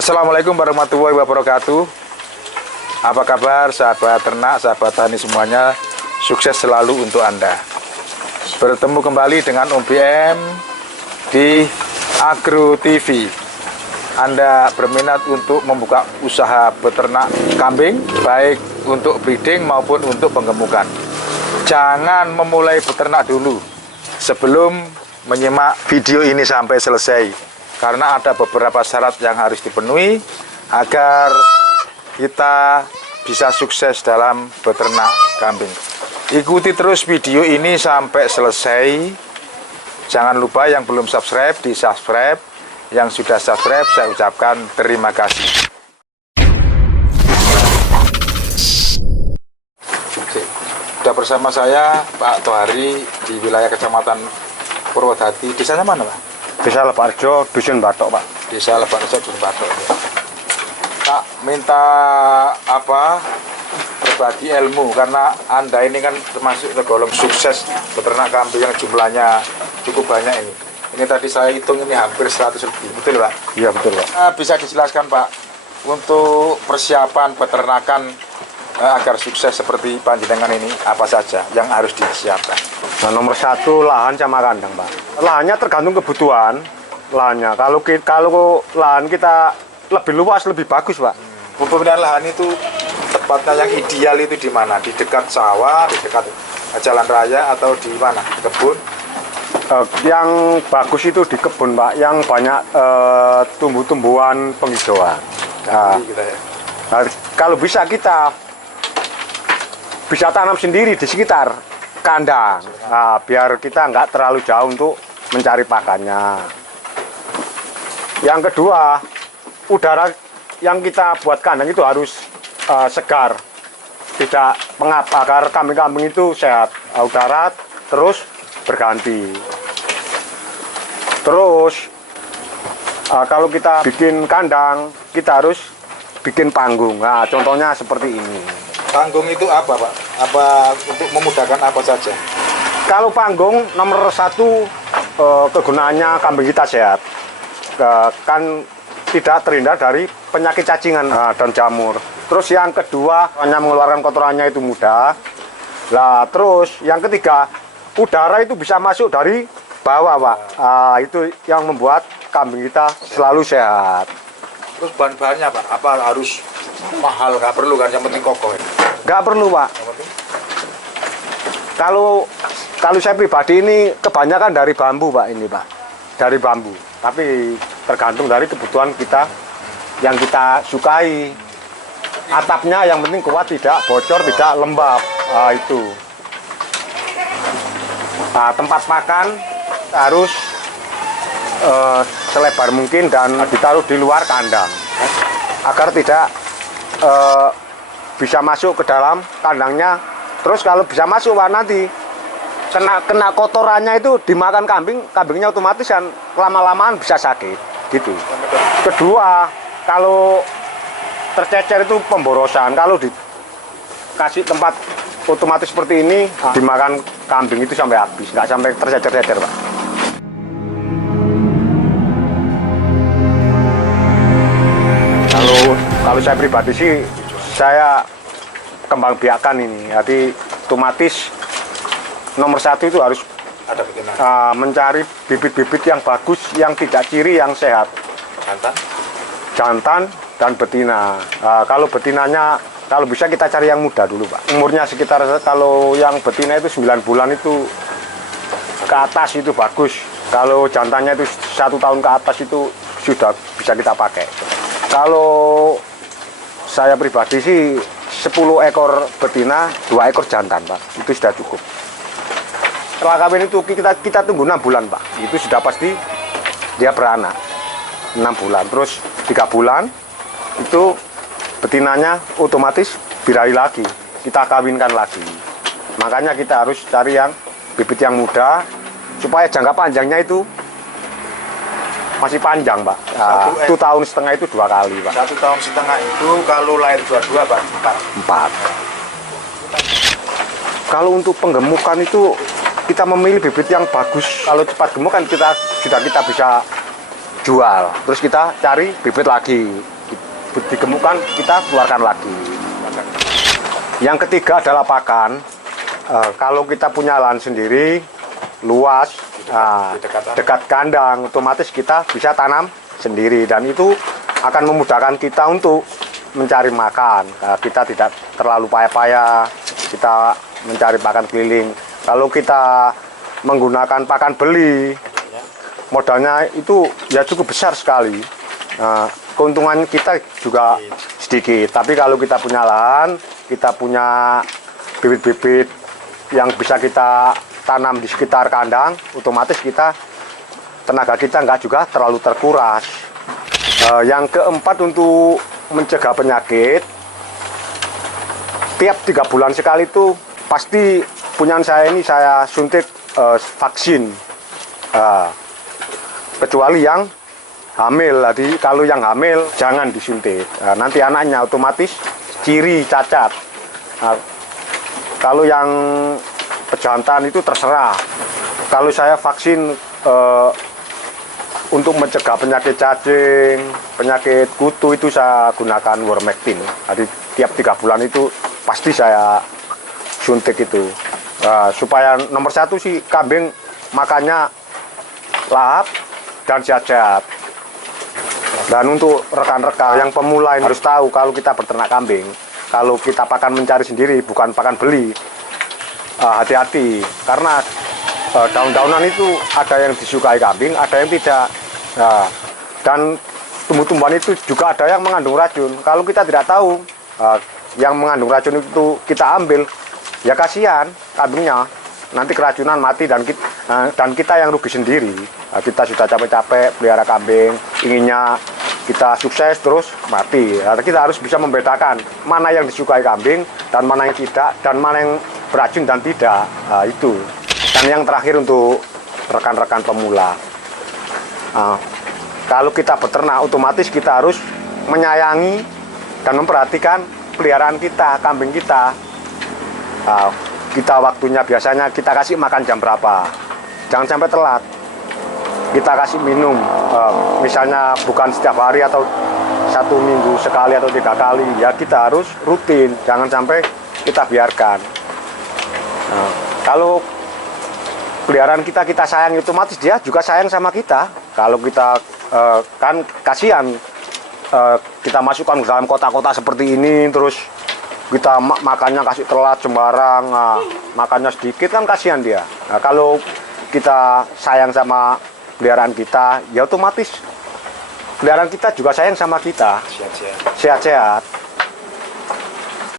Assalamualaikum warahmatullahi wabarakatuh. Apa kabar sahabat ternak, sahabat tani semuanya? Sukses selalu untuk Anda. Bertemu kembali dengan Om BM di Agro TV. Anda berminat untuk membuka usaha beternak kambing, baik untuk breeding maupun untuk penggemukan. Jangan memulai beternak dulu sebelum menyimak video ini sampai selesai. Karena ada beberapa syarat yang harus dipenuhi agar kita bisa sukses dalam beternak kambing. Ikuti terus video ini sampai selesai. Jangan lupa yang belum subscribe, di subscribe. Yang sudah subscribe, saya ucapkan terima kasih. Sudah bersama saya Pak Tohari di wilayah Kecamatan Purwodadi. Desanya mana, Pak? Desa Lebarjo, Dusun Batok, Pak. Desa Lebarjo, Dusun Batok. Pak, minta berbagi ilmu karena Anda ini kan termasuk tergolong sukses beternak kambing yang jumlahnya cukup banyak ini. Ini tadi saya hitung ini hampir 100 lebih, betul Pak? Iya betul Pak. Bisa dijelaskan Pak untuk persiapan peternakan agar sukses seperti panjenengan ini apa saja yang harus disiapkan? Nah, nomor satu lahan sama kandang Pak. Lahannya tergantung kebutuhan lahannya. Kalau lahan kita lebih luas lebih bagus Pak. Pemilihan lahan itu tepatnya yang ideal itu di mana? Di dekat sawah, di dekat jalan raya atau di mana? Di kebun? Yang bagus itu di kebun Pak, yang banyak tumbuh-tumbuhan penghijauan. Nah, kalau bisa kita bisa tanam sendiri di sekitar kandang, nah, biar kita nggak terlalu jauh untuk mencari pakannya. Yang kedua, udara yang kita buat kandang itu harus segar, tidak pengap, agar kambing-kambing itu sehat. Udara terus berganti. Terus kalau kita bikin kandang, kita harus bikin panggung. Nah, contohnya seperti ini. Panggung itu apa Pak? Apa untuk memudahkan apa saja? Kalau panggung nomor satu kegunaannya kambing kita sehat, kan tidak terhindar dari penyakit cacingan dan jamur. Terus yang kedua hanya mengeluarkan kotorannya itu mudah. Lah terus yang ketiga udara itu bisa masuk dari bawah Pak. Itu yang membuat kambing kita selalu sehat. Terus bahan-bahannya Pak? Apa harus mahal? Nggak perlu kan? Yang penting kokoh. Nggak perlu Pak. Kalau saya pribadi ini kebanyakan dari bambu Pak ini Pak, dari bambu. Tapi tergantung dari kebutuhan kita yang kita sukai. Atapnya yang penting kuat, tidak bocor, tidak lembab. Itu. Nah, tempat makan harus selebar mungkin dan ditaruh di luar kandang agar tidak bisa masuk ke dalam kandangnya. Terus kalau bisa masuk Pak, nanti kena kotorannya itu dimakan kambingnya otomatis kan lama-lamaan bisa sakit gitu. Kedua, kalau tercecer itu pemborosan. Kalau dikasih tempat otomatis seperti ini dimakan kambing itu sampai habis, nggak sampai tercecer-cecer Pak. Kalau saya pribadi sih saya kembang biakan ini, jadi otomatis nomor satu itu harus ada mencari bibit-bibit yang bagus, yang tidak ciri, yang sehat. Jantan dan betina. Kalau betinanya, kalau bisa kita cari yang muda dulu Pak. Umurnya sekitar, kalau yang betina itu 9 bulan itu ke atas itu bagus. Kalau jantannya itu 1 tahun ke atas itu sudah bisa kita pakai. Kalau saya pribadi sih 10 ekor betina, 2 ekor jantan Pak. Itu sudah cukup. Setelah kawin itu kita tunggu 6 bulan Pak. Itu sudah pasti dia beranak. 6 bulan. Terus 3 bulan itu betinanya otomatis birahi lagi. Kita kawinkan lagi. Makanya kita harus cari yang bibit yang muda supaya jangka panjangnya itu masih panjang Pak. 1,5 tahun itu 2 kali Pak. 1,5 tahun itu kalau lahir dua-dua Pak? 4. Kalau untuk penggemukan itu kita memilih bibit yang bagus. Kalau cepat gemuk kan kita bisa jual. Terus kita cari bibit lagi, digemukkan kita keluarkan lagi. Yang ketiga adalah pakan. Kalau kita punya lahan sendiri luas, dekat kandang, otomatis kita bisa tanam sendiri, dan itu akan memudahkan kita untuk mencari makan. Kita tidak terlalu payah-payah kita mencari pakan keliling. Kalau kita menggunakan pakan beli, modalnya itu ya cukup besar sekali. Keuntungan kita juga sedikit. Tapi kalau kita punya lahan, kita punya bibit-bibit yang bisa kita tanam di sekitar kandang, otomatis kita tenaga kita nggak juga terlalu terkuras. Yang keempat, untuk mencegah penyakit, tiap 3 bulan sekali itu pasti punyaan saya ini saya suntik vaksin. Kecuali yang hamil. Jadi kalau yang hamil jangan disuntik. Nanti anaknya otomatis ciri cacat. Kalau yang pejantan itu terserah. Kalau saya vaksin untuk mencegah penyakit cacing, penyakit kutu, itu saya gunakan Wormectin. Jadi tiap 3 bulan itu pasti saya suntik itu. Supaya nomor 1 sih kambing makannya lahap dan sehat-sehat. Dan untuk rekan-rekan yang pemula ini harus tahu kalau kita berternak kambing, kalau kita pakan mencari sendiri bukan pakan beli, hati-hati, karena daun-daunan itu ada yang disukai kambing, ada yang tidak. Dan tumbuh-tumbuhan itu juga ada yang mengandung racun. Kalau kita tidak tahu yang mengandung racun itu kita ambil, ya kasihan kambingnya, nanti keracunan mati, dan kita yang rugi sendiri. Kita sudah capek-capek pelihara kambing, inginnya kita sukses terus mati. Kita harus bisa membedakan mana yang disukai kambing dan mana yang tidak, dan mana yang beracun dan tidak. Itu. Dan yang terakhir untuk rekan-rekan pemula, kalau kita beternak, otomatis kita harus menyayangi dan memperhatikan peliharaan kita, kambing kita. Kita waktunya biasanya kita kasih makan jam berapa, jangan sampai telat. Kita kasih minum, misalnya bukan setiap hari atau 1 minggu sekali atau 3 kali, ya kita harus rutin, jangan sampai kita biarkan. Kalau peliharaan kita sayang, otomatis dia juga sayang sama kita. Kalau kita kan kasihan, kita masukkan ke dalam kota-kota seperti ini, terus kita makannya kasih telat sembarang, makannya sedikit, kan kasihan dia. Kalau kita sayang sama peliharaan kita, ya otomatis peliharaan kita juga sayang sama kita, sehat-sehat.